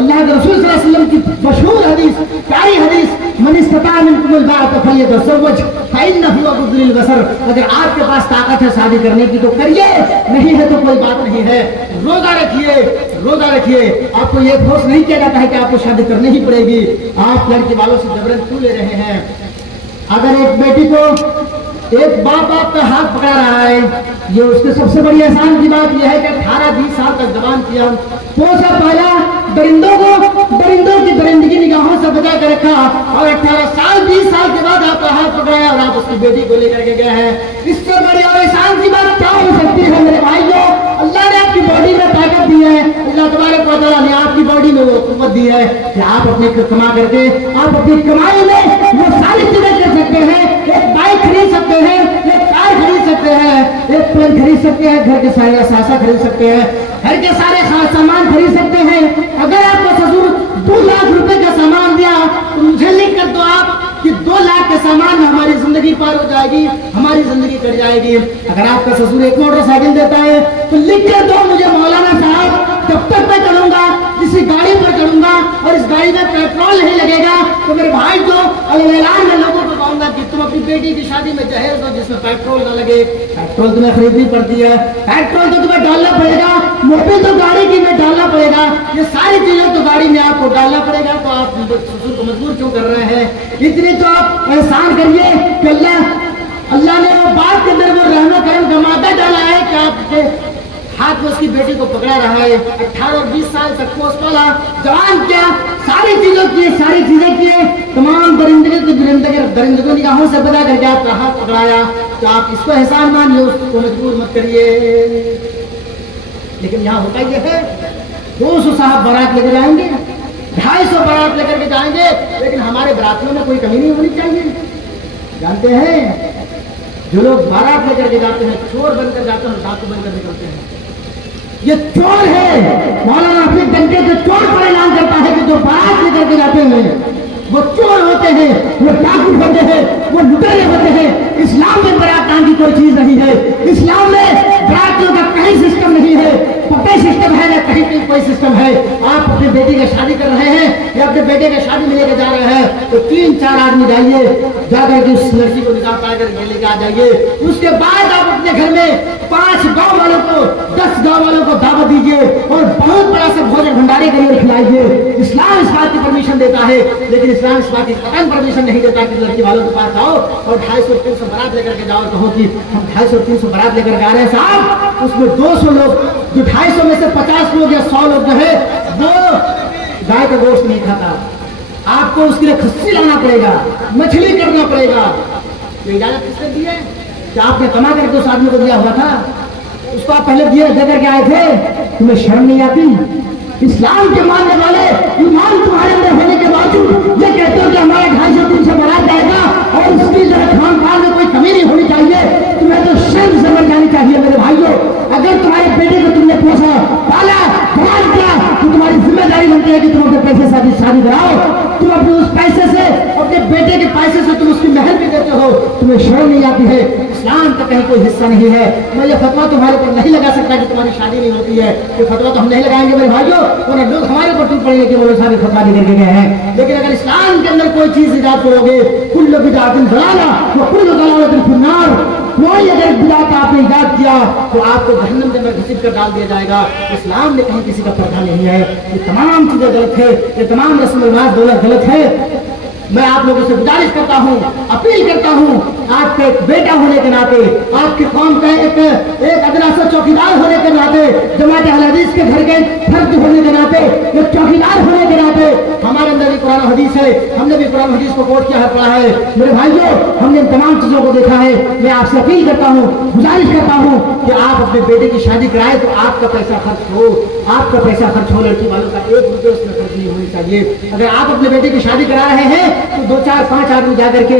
अल्लाह के रसूल सल्लल्लाहु अलैहि वसल्लम की मशहूर हदीस, प्यारी हदीस, मन इस्तता मिनकुम अल-बाअत फल्यतज़व्वज फइन्नहु अग़ज़्ज़ु लिल-बसर, अगर आपके पास ताकत है शादी करने की तो करिए, नहीं है तो कोई बात नहीं है। रोजा रखिए, रोजा रखिए। आपको ये फोर्स नहीं किया जाता है कि आपको शादी करनी ही पड़ेगी। आप लड़के वालों से जबरन क्यों ले रहे हैं? अगर एक बेटी को एक बाप आपका हाथ पकड़ा रहा है, ये उसके सबसे बड़ी एहसान की बात यह है कि 18-20 साल तक जवान किया, पोसा पाला, दरिंदों की दरिंदगी निगाहों से बचा कर रखा, और 18 साल 20 साल के बाद आपका हाथ पकड़ाया और आप उसकी बेटी को लेकर के गए हैं। इससे बड़ी और एहसान की बात क्या हो सकती है मेरे भाइयों? अल्लाह ने आपकी बॉडी में ताकत दी है, अल्लाह तबारक व तआला ने आपकी बॉडी में वो कुव्वत दी है कि आप अपने कमा करके, आप अपनी कमाई में वो सारी चीजें कर सकते हैं। एक बाइक खरीद सकते हैं, एक कार खरीद सकते हैं, एक प्लेन खरीद सकते हैं, घर के सारे असासा खरीद सकते हैं, घर के सारे सामान खरीद सकते हैं। अगर आपको ससुर 2 लाख रुपए का सामान दिया तो मुझे लिख कर दो आप कि 2 लाख के सामान में हमारी जिंदगी पार हो जाएगी, हमारी जिंदगी कट जाएगी। अगर आपका ससुर एक मोटरसाइकिल देता है तो लिख कर दो मुझे, मौलाना साहब जब तक मैं चलूंगा इसी गाड़ी पर चलूंगा और इस गाड़ी में पेट्रोल नहीं लगेगा तो मेरे भाई जो ऐलान में लोगों को कहूंगा कि तुम अपनी बेटी की शादी में जहेज दो जिसमें पेट्रोल न लगे। पेट्रोल तुम्हें खरीदनी पड़ती है, पेट्रोल तो तुम्हें डालना पड़ेगा, मोबिल तो गाड़ी की में डालना पड़ेगा, ये सारी चीजें तो गाड़ी में आपको डालना पड़ेगा। तो आप ससुर को मजबूर क्यों कर रहे हैं? इतनी तो आप एहसान करिए कि अल्लाह ने वो बात के अंदर वो रहमत करम का मादा डाला है कि आपके हाथ में उसकी बेटी को पकड़ा रहा है। 18 और 20 साल तक पोस पाला, जवान किया, सारी चीजें किए, तमाम दरिंदगी निगाहों से बचा करके आपका हाथ पकड़ाया। तो आप इसको एहसान मानिए, उसको मजबूर मत करिए। लेकिन यहाँ होता यह है 200 साहब बारात लेकर जाएंगे, 250 बारात लेकर के जाएंगे, लेकिन हमारे बारातियों में कोई कमी नहीं होनी चाहिए। जानते हैं जो लोग बारात लेकर के जाते हैं चोर बनकर जाते हैं, डाकू बनकर निकलते हैं। ये चोर है। मौलाना अपने डंके से चोर पर ऐलान करता है कि जो बारात लेकर के जाते हैं वो चोर होते हैं, वो डाकू होते हैं, वो लुटेरे होते हैं। इस्लाम में बारात की कोई चीज नहीं है। इस्लाम में बारातियों का कहीं सिस्टम नहीं है, पक्का सिस्टम है ना कहीं कहीं कोई सिस्टम है। आप अपनी बेटी की शादी कर रहे हैं या अपने बेटे की शादी में लेकर जा रहे हैं तो 3-4 आदमी जाइए, जाकर के उस लड़की को निकाह पा कर लेकर आ जाइए। उसके बाद आप अपने घर में 5 गांव वालों को 10 गांव वालों को दावत दीजिए और बहुत बड़ा सा भोजन भंडारे करिए, खिलाइए। इस्लाम इस बात की परमिशन देता है, लेकिन इस्लाम इस बात की कतई परमिशन नहीं देता कि लड़की वालों के पास जाओ और 250-300 बारात लेकर के जाओ। कहो कि हम 250-300 बारात लेकर के आ रहे हैं साहब, उसमें 200 लोग, जो 250 में से 50 लोग या 100 लोग जो है वो गाय का गोश्त नहीं खाता, आपको उसके लिए खस्सी लाना पड़ेगा, मछली करना पड़ेगा। ये इजाजत किसने दी है? क्या आपने कमा करके उस आदमी को दिया हुआ था? उसको आप पहले दिए दे करके आए थे? तुम्हें शर्म नहीं आती? इस्लाम के मानने वाले ईमान तुम्हारे अंदर होने के बावजूद ये कहते हो कि हमारा 250-300 बारात जाएगा और उसकी खान पान में कोई कमी नहीं होनी चाहिए। तुम्हें तो शर्म समझ जानी चाहिए मेरे भाइयों। अगर तुम्हारे बेटे को तुमने पोसा पाला जवान किया तो तुम्हारी जिम्मेदारी बनती है कि तुम अपने पैसे से शादी कराओ। तुम अपने उस पैसे से, अपने बेटे के पैसे से तुम उसकी मेहनत भी देते हो, तुम्हें शर्म नहीं आती है? इस्लाम का कहीं कोई हिस्सा नहीं है। मैं ये फतवा तुम्हारे ऊपर नहीं लगा सकता कि तुम्हारी शादी नहीं होती है। ये फतवा तो हम नहीं लगाएंगे मेरे भाइयों, और लोग हमारे ऊपर टूट पड़ेंगे कि वो लोग सारे फतवा दे करके गए हैं। लेकिन अगर इस्लाम के अंदर कोई चीज इजाद करोगे, कुल्लु बिदअतिन दलाला व कुल्लु दलालतिन फिन्नार, कोई अगर बिदअत आपने इजाद किया तो आपको जहन्नम के अंदर घसीट कर डाल दिया जाएगा। इस्लाम में कहीं किसी का पर्दा नहीं है। ये तमाम चीजें गलत है, ये तमाम रस्म रिवाज दौलत गलत है। मैं आप लोगों से गुजारिश करता हूँ, अपील करता हूँ, आपके बेटा होने के नाते, आपकी कौम का एक अदना सा चौकीदार होने के नाते, जमात अहले हदीस के घर के फर्द होने के नाते, एक चौकीदार होने के नाते, हमारे अंदर भी कुरान हदीस है, हमने भी कुरान हदीस को कोट किया है, पढ़ा है। मेरे भाइयों, हमने इन तमाम चीजों को देखा है। मैं आपसे अपील करता हूँ, गुजारिश करता हूँ कि आप अपने बेटे की शादी कराएं तो आपका पैसा खर्च हो, आपका पैसा खर्च हो। लड़की वालों का 1 रुपये उसमें खर्च नहीं होनी चाहिए। अगर आप अपने बेटे की शादी करा रहे हैं तो 2-4-5 आदमी जाकर के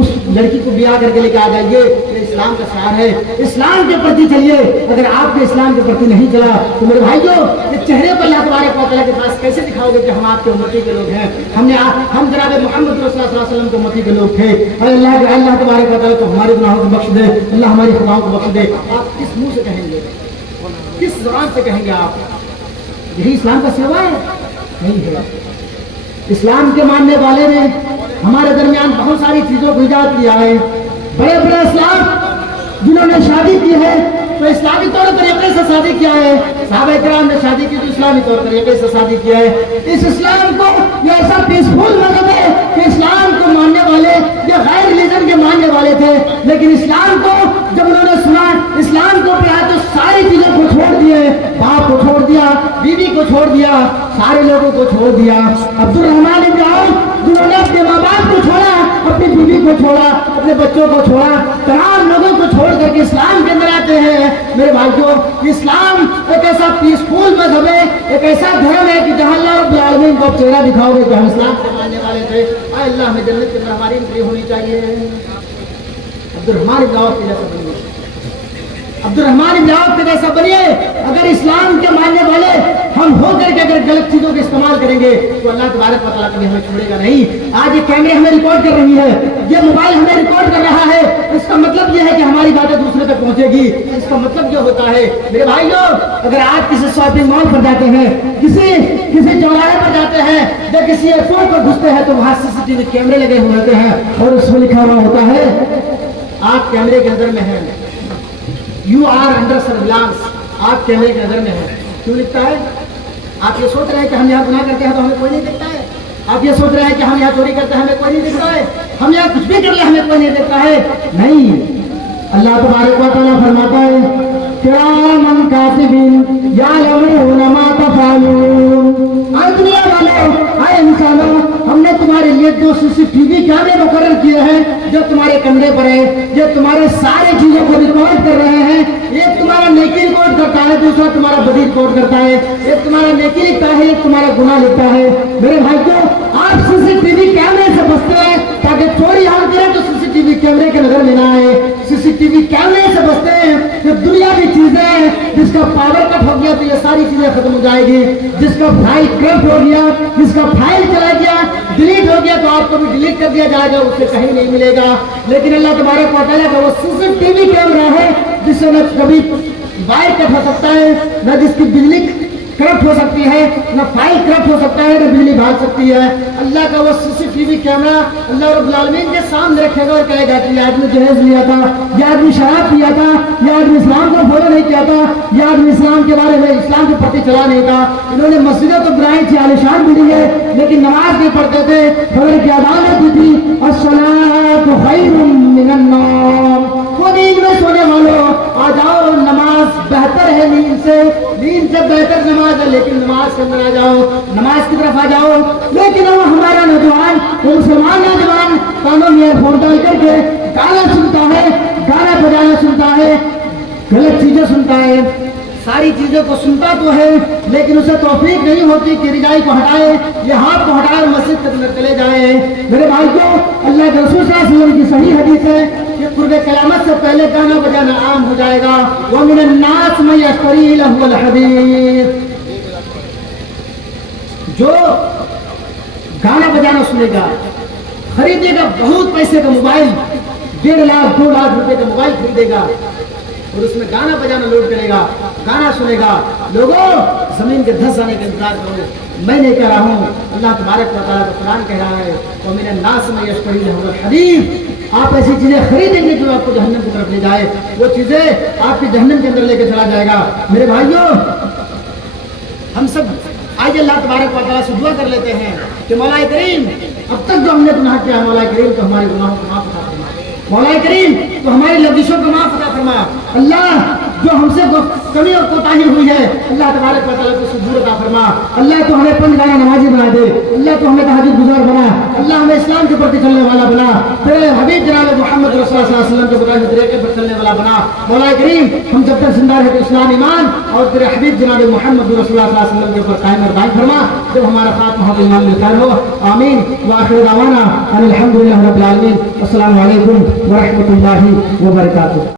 उस लड़की को ब्याह करके लेके आ जाइए। ये इस्लाम का शान है, इस्लाम के प्रति चलिए। अगर आपके इस्लाम के प्रति नहीं चला तो मेरे भाइयों, ये चेहरे पर अल्लाह तबारक व तआला के पास कैसे दिखाओगे कि हम आपके उम्मती के लोग हैं? हम जनाब मोहम्मद रसूलुल्लाह सल्लल्लाहु अलैहि वसल्लम के उम्मती के लोग थे। अल्लाह तबारक व तआला को हमारे गुनाहों को बख्श दे, अल्लाह हमारी खताओं को बख्श दे। आप किस मुंह से कहेंगे, किस ज़ुबान से कहेंगे? आप यही इस्लाम का सेवा है। نہیں ہے. اسلام کے ماننے والے نے ہمارے درمیان بہت ساری چیزوں کو ایجاد کیا ہے. بڑے بڑے اسلام جنہوں نے شادی کی ہے تو اسلامی طور طریقے سے شادی کیا ہے. صحابہ کرام نے شادی کی تو اسلامی طور طریقے سے شادی کیا ہے. اس اسلام کو یہ ایسا پیسفل مذہب ہے کہ اسلام کو ماننے والے یہ غیر ریلیجن کے ماننے والے تھے، لیکن اسلام کو جب انہوں نے سنا، اسلام کو پیا تو ساری چیزوں کو چھوڑ دیے. باپ کو چھوڑ دیا، بیوی کو چھوڑ دیا، سارے لوگوں کو چھوڑ دیا. عبد الرحمن بن عوف جنہوں نے اپنے ماں باپ کو چھوڑا، اپنی بیوی کو چھوڑا، اپنے بچوں کو چھوڑا، تمام لوگوں کو چھوڑ کر کے اسلام کے اندر آتے ہیں. میرے بھائیوں، اسلام ایک ایسا پیسفل مذہب ہے، ایک ایسا دھرم ہے کہ جہاں اللہ رب العالمین کو چہرہ دکھاؤ گے کہ ہم اسلام کے ماننے والے تھے. اے اللہ ہمیں جنت کے اندر ہماری انٹری ہونی چاہیے. عبد الرحمن بن عوف کے جیسا بنیے، عبد الرحمن بن عوف کے جیسا بنیے. اگر اسلام کے ماننے والے ہم ہو کر کے اگر غلط چیزوں کا استعمال کریں گے تو اللہ تبارک و تعالیٰ کبھی ہمیں چھوڑے گا نہیں. آج یہ کیمرے ہمیں ریکارڈ کر رہی ہے، یہ موبائل ہمیں ریکارڈ کر رہا ہے. اس کا مطلب یہ ہے کہ ہماری باتیں دوسرے تک پہنچے گی. اس کا مطلب یہ ہوتا ہے میرے بھائیوں، اگر آپ کسی شاپنگ مال پر جاتے ہیں، کسی چوراہے پر جاتے ہیں یا کسی ایئرپورٹ پر گھستے ہیں تو وہاں CCTV کیمرے لگے ہوئے ہوتے ہیں اور اس میں لکھا ہوا ہوتا ہے آپ کیمرے کے اندر میں ہیں، یو آر انڈر سرویلانس، آپ کیمرے کے اندر میں ہیں. کیوں لکھتا ہے؟ آپ یہ سوچ رہے ہیں کہ ہم یہاں گناہ کرتے ہیں تو ہمیں کوئی نہیں دیکھتا ہے. آپ یہ سوچ رہے ہیں کہ ہم یہاں چوری کرتے ہیں ہمیں کوئی نہیں دیکھتا ہے. ہم یہاں کچھ بھی کر لیں ہمیں کوئی نہیں دیکھتا ہے. نہیں، اللہ تبارک و تعالیٰ فرماتا ہے کرامن کاتبین یعلمون ما تفعلون. اے دنیا والوں، اے انسانوں، ہم نے تمہارے لیے جو CCTV کیمرے مقرر کیے ہیں جو تمہارے کندھے پر ہے، جو تمہارے سارے چیزوں کو ریکارڈ کر رہے ہیں. ایک تمہارا نیکی ریکارڈ کرتا ہے، دوسرا تمہارا بدی ریکارڈ کرتا ہے. ایک تمہارا نیکی لکھتا ہے، ایک تمہارا گناہ لکھتا ہے. میرے بھائیوں، آپ CCTV کیمرے سے بچتے ہیں تاکہ چوری ہم کریں تو CCTV کیمرے کے نظر میں نہ آئے. CCTV کیمرے سے بچتے ہیں کہ دنیا کی چیزیں ہیں جس کا پاور کٹ ہو گیا تو یہ ساری چیزیں ختم ہو جائے گی. جس کا فائل کرپٹ ہو گیا، جس کا فائل چلا گیا، ڈیلیٹ ہو گیا تو آپ کو بھی ڈیلیٹ کر دیا جائے گا، اس سے کہیں نہیں ملے گا. لیکن اللہ تبارک و تعالیٰ کا وہ CCTV کیمرہ ہے جس سے نہ کبھی وائر کٹ ہو سکتا ہے، نہ جس کی بجلی کرپٹ ہو سکتی ہے، نہ فائل کرپٹ ہو سکتا ہے، نہ بجلی بھاگ سکتی ہے. اللہ کا وہ CCTV کیمرہ اللہ رب العالمین کے سامنے رکھے گا اور کہے گا کہ یہ آدمی جہیز لیا تھا، یہ آدمی شراب پیا تھا، یہ آدمی اسلام کو فالو نہیں کیا تھا، یہ آدمی اسلام کے بارے میں اسلام کے پرتی چلا نہیں تھا. انہوں نے مسجدیں تو بنائی تھی، عالیشان بھی دی ہے، لیکن نماز نہیں پڑھتے تھے. فجر کی اذان ہوتی تھی، الصلاۃ خیر من النوم. وہ نیند میں سونے والوں آ جاؤ، نماز بہتر ہے نیند سے بہتر نماز ہے. لیکن نماز کے اندر آ جاؤ، نماز کی طرف آ جاؤ. لیکن وہ ہمارا نوجوان، وہ مسلمان نوجوان کانوں میں ایئر فون ڈال کر کے گانا سنتا ہے، گانا بجانا سنتا ہے، غلط چیزیں سنتا ہے. ساری چیزوں کو سنتا تو ہے لیکن اسے توفیق نہیں ہوتی کہ رجائی کو ہٹائے، یہ ہاتھ کو ہٹائے مسجد کے اندر چلے جائے. میرے بھائیوں، اللہ کے رسول صلی اللہ علیہ وسلم کی صحیح حدیث ہے کہ قرب قیامت سے پہلے گانا بجانا عام ہو جائے گا. وَمِنَ النَّاسِ مَن يَشْتَرِي لَهْوَ الْحَدِيثِ. جو گانا بجانا سنے گا، خریدے گا بہت پیسے کا موبائل، 1.5 لاکھ 2 لاکھ روپے کا موبائل خریدے گا اور اس میں گانا بجانا لوڈ کرے گا، گانا سنے گا. لوگوں، زمین کے دھس جانے کا انتظار کرو، میں نہیں کہہ رہا ہوں، اللہ تبارک و تعالیٰ کا قرآن کہہ رہا ہے وَمِنَ النَّاسِ مَن يَشْتَرِي لَهْوَ الْحَدِيثِ. آپ ایسی چیزیں خریدیں گے جو آپ کو جہنم کی طرف لے جائے، وہ چیزیں آپ کی جہنم کے اندر لے کے چلا جائے گا. میرے بھائیوں، ہم سب آج اللہ تبارک و تعالیٰ سے دعا کر لیتے ہیں کہ مولا کریم، اب تک جو ہم نے گناہ کیا، مولا کریم تو ہمارے گناہوں کو معاف عطا فرما. مولا کریم تو ہماری لغزشوں کو معاف عطا فرما. اللہ جو ہم سے کمی اور کوتاہی ہوئی ہے، اللہ تبارک و تعالیٰ کو سدور عطا فرما. اللہ تو ہمیں پنجگانہ نمازی بنا دے، اللہ تو ہمیں تہجد گزار بنا، اللہ ہمیں اسلام کے پرتی چلنے والا بنا، تیرے حبیب جناب محمد رسول اللہ صلی اللہ علیہ وسلم کے بتائے طریقے پر چلنے والا بنا. مولا کریم، ہم جب تک زندہ رہے تو اسلام ایمان اور تیرے حبیب جناب محمد رسول اللہ صلی اللہ علیہ وسلم کے اوپر قائم اور دائم فرما. جب ہمارا خاتمہ ایمان میں خیر ہو، آمین. وآخر دعوانا ان الحمد للہ رب العالمین. السلام علیکم ورحمۃ اللہ وبرکاتہ.